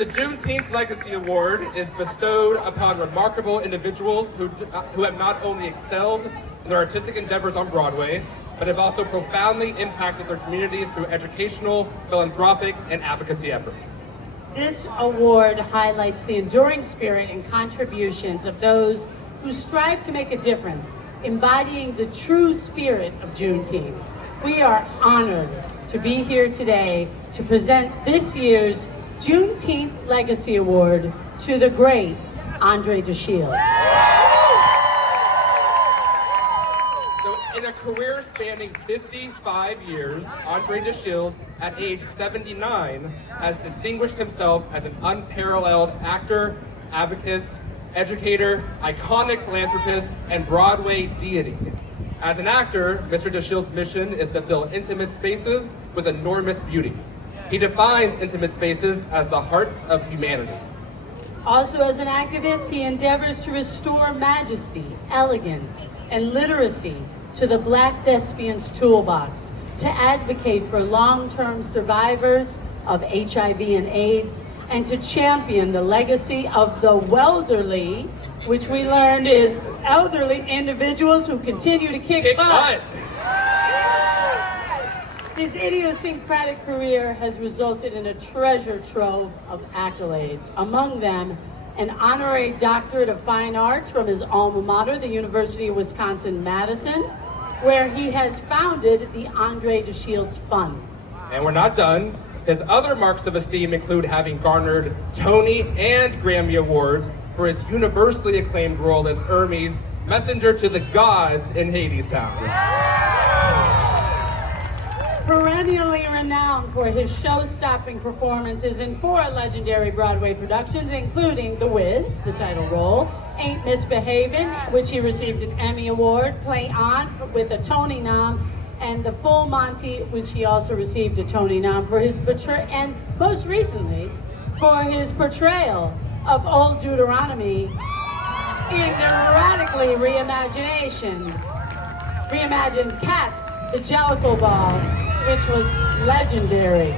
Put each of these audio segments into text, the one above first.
the Juneteenth Legacy Award is bestowed upon remarkable individuals who have not only excelled in their artistic endeavors on Broadway, but have also profoundly impacted their communities through educational, philanthropic, and advocacy efforts. This award highlights the enduring spirit and contributions of those who strive to make a difference, embodying the true spirit of Juneteenth. We are honored to be here today to present this year's Juneteenth Legacy Award to the great ANDRÉ DE SHIELDS. So in a career spanning 55 years, ANDRÉ DE SHIELDS, at age 79, has distinguished himself as an unparalleled actor, advocate, educator, iconic philanthropist, and Broadway deity. As an actor, Mr. De Shields' mission is to fill intimate spaces with enormous beauty. He defines intimate spaces as the hearts of humanity. Also, as an activist, he endeavors to restore majesty, elegance, and literacy to the Black thespian's toolbox, to advocate for long-term survivors of HIV and AIDS, and to champion the legacy of the welderly, which we learned is elderly individuals who continue to kick butt. His idiosyncratic career has resulted in a treasure trove of accolades. Among them, an honorary doctorate of fine arts from his alma mater, the University of Wisconsin-Madison, where he has founded the ANDRÉ DE SHIELDS Fund. And we're not done. His other marks of esteem include having garnered Tony and Grammy Awards for his universally acclaimed role as Hermes, messenger to the gods in Hadestown. Perennially renowned for his show-stopping performances in 4 legendary Broadway productions, including The Wiz, the title role, Ain't Misbehavin, which he received an Emmy Award, Play On with a Tony nom, and The Full Monty, which he also received a Tony nom for his portrayal, and most recently, for his portrayal of Old Deuteronomy in the radically reimagined Cats, the Jellicle Ball, which was legendary.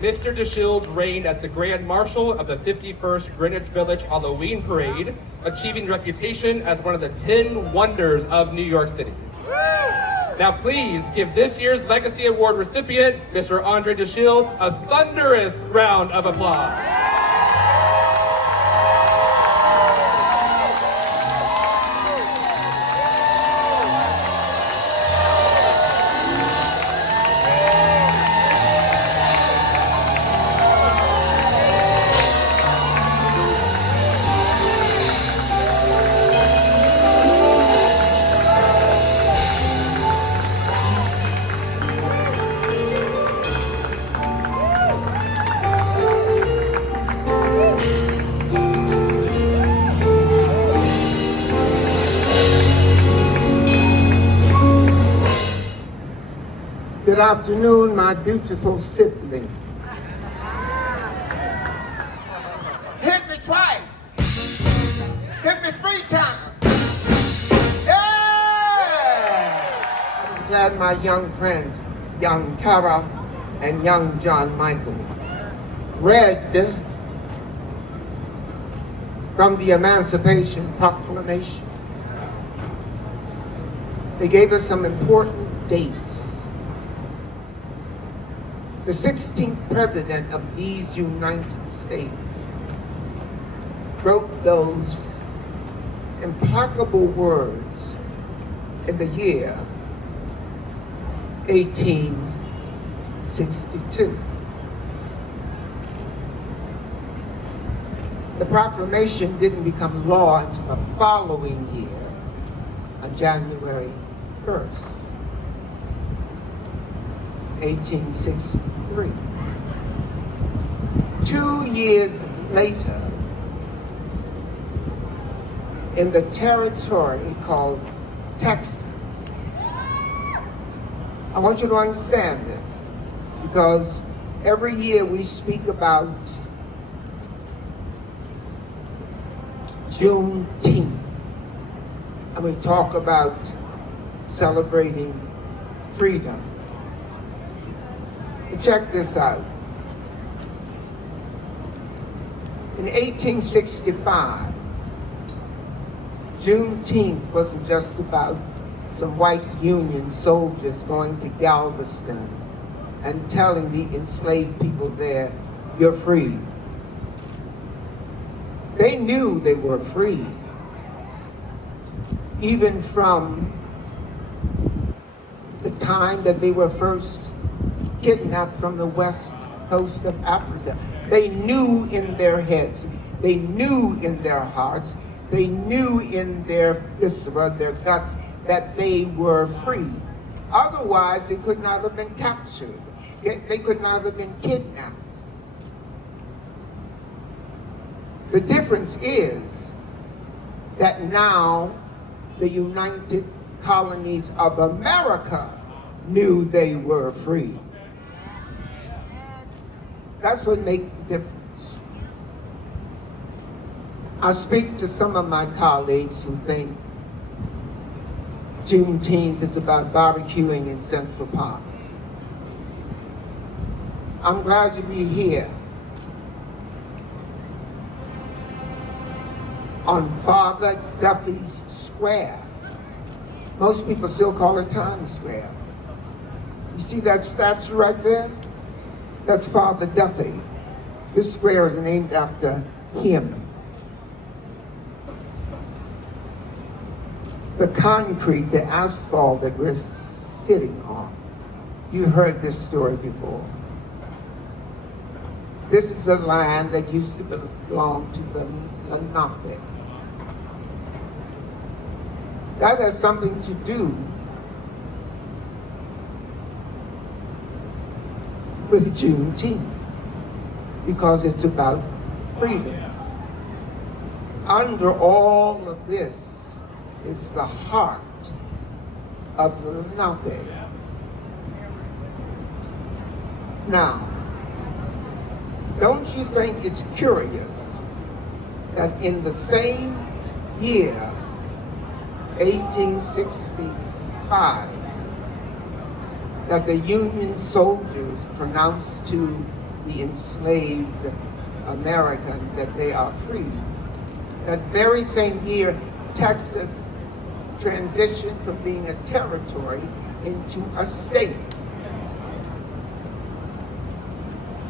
Mr. De Shields reigned as the Grand Marshal of the 51st Greenwich Village Halloween Parade, achieving reputation as one of the 10 wonders of New York City. Now please give this year's Legacy Award recipient, Mr. ANDRÉ DE SHIELDS, a thunderous round of applause. Good afternoon, my beautiful siblings. Hit me twice. Hit me 3 times. Yeah! I'm glad my young friends, young Cara and young John Michael, read from the Emancipation Proclamation. They gave us some important dates. The 16th President of these United States wrote those implacable words in the year 1862. The proclamation didn't become law until the following year, on January 1st. 1863. 2 years later, in the territory called Texas. I want you to understand this, because every year we speak about Juneteenth, and we talk about celebrating freedom. Check this out. In 1865, Juneteenth wasn't just about some white Union soldiers going to Galveston and telling the enslaved people there, you're free. They knew they were free, even from the time that they were first kidnapped from the west coast of Africa. They knew in their heads, they knew in their hearts, they knew in their viscera, their guts, that they were free. Otherwise, they could not have been captured. They could not have been kidnapped. The difference is that now the United Colonies of America knew they were free. That's what makes the difference. I speak to some of my colleagues who think Juneteenth is about barbecuing in Central Park. I'm glad to be here on Father Duffy's Square. Most people still call it Times Square. You see that statue right there? That's Father Duffy. This square is named after him. The concrete, the asphalt that we're sitting on, you heard this story before. This is the land that used to belong to the Lenape. That has something to do with Juneteenth, because it's about freedom. Under all of this is the heart of the Lenape. Now, don't you think it's curious that in the same year, 1865, that the Union soldiers pronounced to the enslaved Americans that they are free, that very same year, Texas transitioned from being a territory into a state.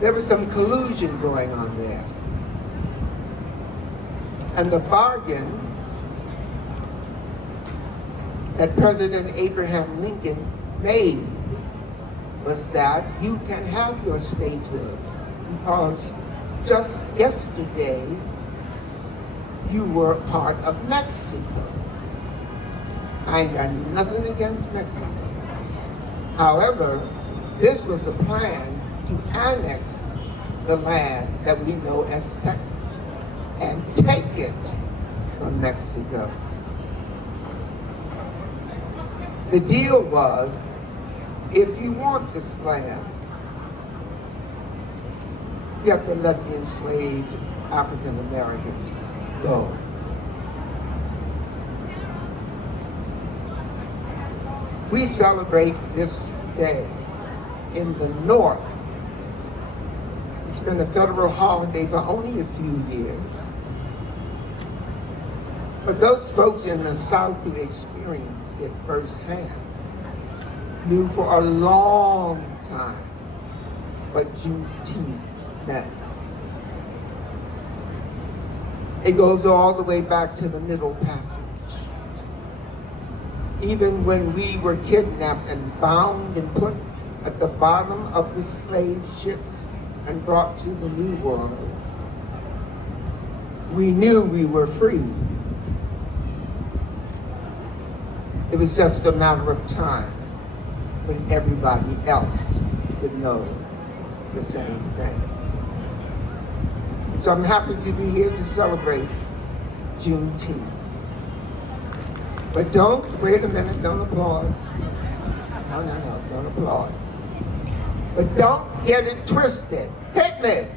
There was some collusion going on there. And the bargain that President Abraham Lincoln made was that you can have your statehood because just yesterday you were part of Mexico. I ain't got nothing against Mexico. However, this was the plan to annex the land that we know as Texas and take it from Mexico. The deal was, if you want this land, you have to let the enslaved African Americans go. We celebrate this day in the North. It's been a federal holiday for only a few years. But those folks in the South who experienced it firsthand knew for a long time what Juneteenth meant. It goes all the way back to the Middle Passage. Even when we were kidnapped and bound and put at the bottom of the slave ships and brought to the New World, we knew we were free. It was just a matter of time when everybody else would know the same thing. So I'm happy to be here to celebrate Juneteenth. But don't, wait a minute, don't applaud. No, don't applaud. But don't get it twisted. Hit me.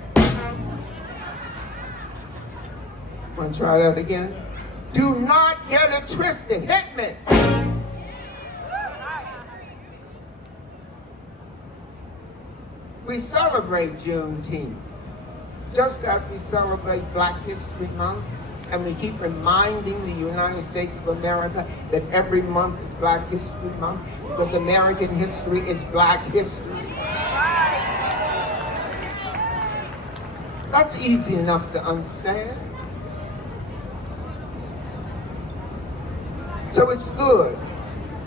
Want to try that again? Do not get it twisted. Hit me. We celebrate Juneteenth just as we celebrate Black History Month, and we keep reminding the United States of America that every month is Black History Month, because American history is Black history. That's easy enough to understand. So it's good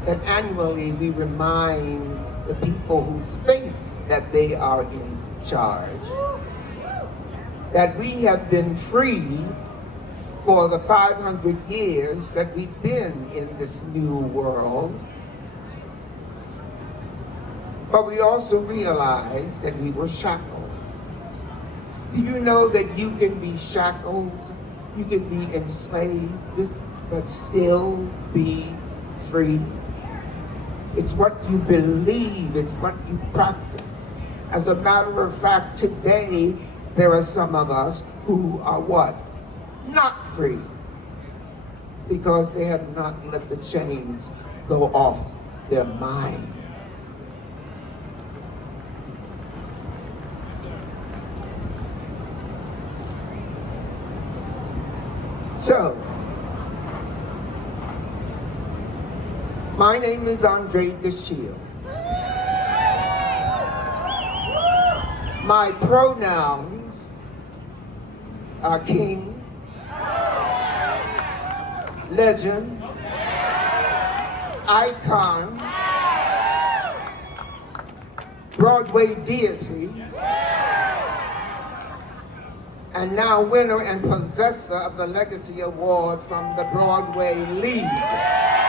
that annually we remind the people who think that they are in charge that we have been free for the 500 years that we've been in this new world. But we also realize that we were shackled. Do you know that you can be shackled, you can be enslaved, but still be free? It's what you believe, it's what you practice. As a matter of fact, today, there are some of us who are what? Not free. Because they have not let the chains go off their minds. So, my name is ANDRÉ DE SHIELDS. My pronouns are king, legend, icon, Broadway deity, and now winner and possessor of the Legacy Award from the Broadway League.